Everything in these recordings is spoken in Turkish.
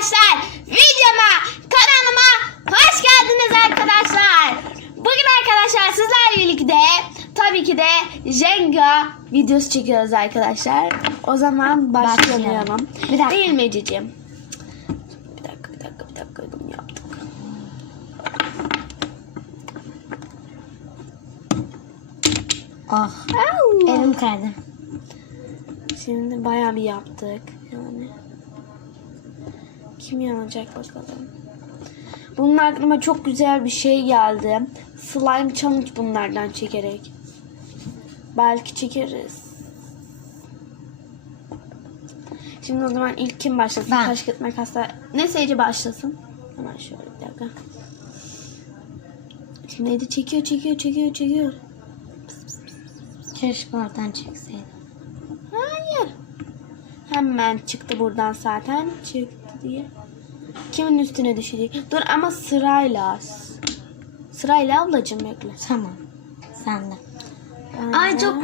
arkadaşlar. Videoma, kanalıma hoş geldiniz arkadaşlar. Bugün arkadaşlar sizlerle birlikte tabii ki de Jenga videosu çekiyoruz arkadaşlar. O zaman başlayalım. Başlayalım. Bir dakika. Değil mi Ececiğim? Bir dakika, bir dakika, bir dakika. Bunu yaptık. Oh. Au. Elim kaydı. Şimdi bayağı bir yaptık. Kim yanacak bakalım. Bunun aklıma çok güzel bir şey geldi. Slime challenge bunlardan çekerek. Belki çekeriz. Şimdi o zaman ilk kim başlasın? Ben. Taş kağıt makasla. Ne seyirci başlasın? Hemen şöyle bir dakika. Şimdi Edi çekiyor, çekiyor, çekiyor, çekiyor. Keşke oradan çekseydim. Hayır. Hemen çıktı buradan zaten. Çıktı diye. Kimin üstüne düşecek? Dur ama sırayla. Sırayla ablacığım bekle. Tamam. Sen de. Ben Ay çok.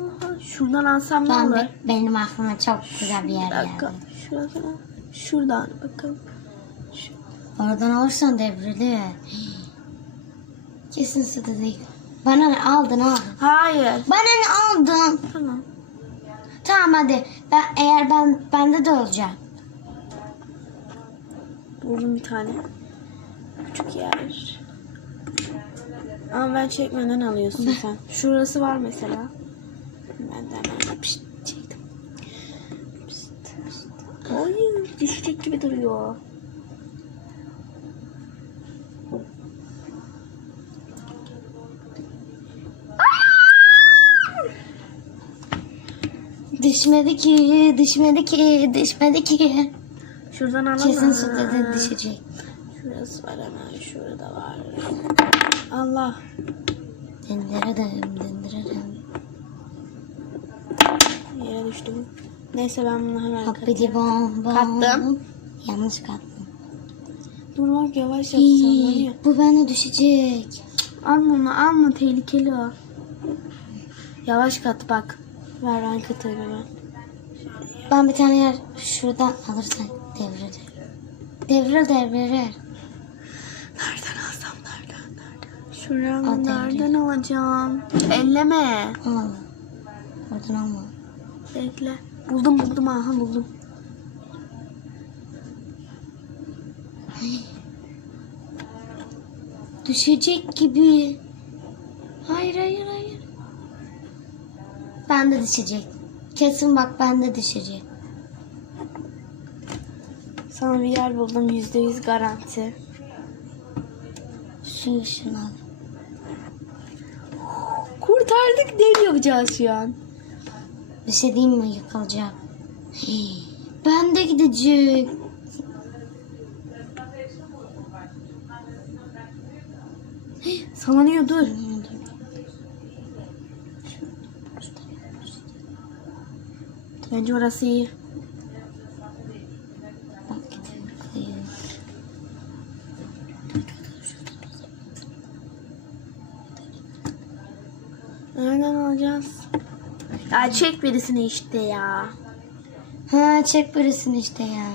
Aha, Şuradan alsam ne Ben olur? benim aklıma çok güzel bir yer geldi. Şuradan. Şuradan bakalım. Oradan olursan devrilir. Kesin suda değil. Bana ne aldın aldın. Hayır. Bana ne aldın? Tamam. Tamam hadi. Ben eğer ben bende de olacak. Buldum bir tane. Küçük yer. Ama ben çekmeden alıyorsun sen. Şurası var mesela. Ben de hemen pişt. Ay düşecek gibi duruyor. Düşmedi ki, düşmedi ki, düşmedi ki. Şuradan alalım. Kesin da düşecek. Şurası var hemen. Şurada var. Allah. Dindirelim, dindirelim. Yere düştü bu. Neyse ben bunu hemen Hoppidi bom bom. Kattım. Yanlış kattım. Dur bak yavaş yap Hii, bu bende düşecek. Alma onu alma tehlikeli o. Yavaş kat bak. Ver ben katayım hemen. Ben bir tane yer şuradan alırsan devrilir. Devrilir devrilir. Nereden alsam nereden nereden? Şuradan Al nereden alacağım? Elleme. Al. Oradan alma. Bekle. Buldum buldum aha buldum. Düşecek gibi. Hayır hayır hayır. Bende düşecek. Kesin bak bende düşecek. Sana bir yer buldum yüzde yüz garanti. Şu şunu al. Kurtardık dev yapacağız şu an. Bir şey diyeyim mi yıkılacak. Ben de gidecek. Sallanıyor dur. Bence orası iyi. Nereden alacağız? Ya çek birisini işte ya. Ha çek birisini işte ya.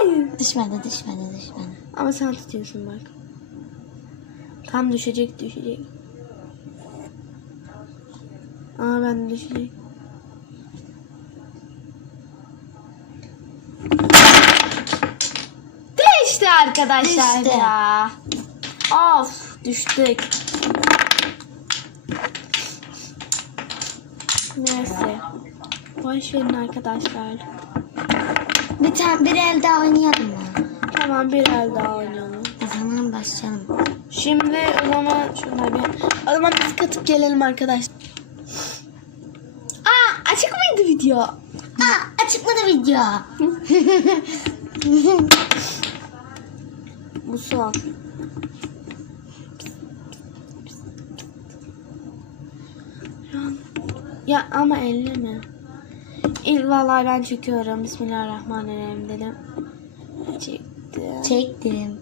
Ay! Düşmedi düşmedi düşmedi. Ama sen tutuyorsun bak. Tam düşecek düşecek. Aa ben düşecek. Düştü arkadaşlar Düştü. ya. Of düştük. Neyse. Boş verin arkadaşlar. Bir tane bir el daha oynayalım mı? Tamam bir el daha oynayalım. O zaman başlayalım. Şimdi o zaman şunları bir... O zaman biz katıp gelelim arkadaşlar. Aa açık mıydı video? Aa açıkladı video. Bu son. Ya ama elleme. İlk vallahi ben çekiyorum. Bismillahirrahmanirrahim dedim. Çektim. Çektim.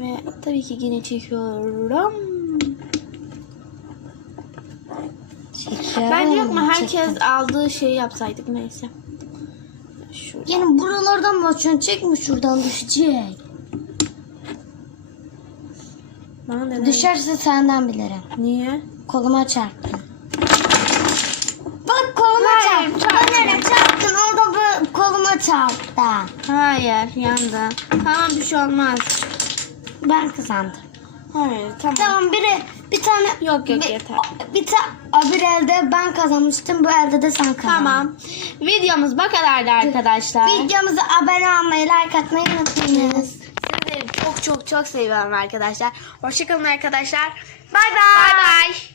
Ve tabii ki yine çekiyorum. Çekiyorum. Bence yok mu herkes çektim. aldığı şeyi yapsaydık neyse. Şurada. Yani buralardan mı açıyorsun? Çekme şuradan düşecek. Bana neden? Düşerse senden bilirim. Niye? Koluma çarptın. Bak koluma Hayır, çarpmadı. Nereye çarptın? Orada böyle koluma çarptı. Hayır yandı. Tamam bir şey olmaz. Ben kazandım. Hayır tamam. Tamam biri bir tane Yok, yok, bir, yeter. Bir ta, bir elde ben kazanmıştım. Bu elde de sen kazandın. Tamam. Videomuz bu kadardı arkadaşlar. Videomuza abone olmayı, like atmayı unutmayınız. Sizleri çok çok çok seviyorum arkadaşlar. Hoşçakalın arkadaşlar. Bay bay. Bay bay.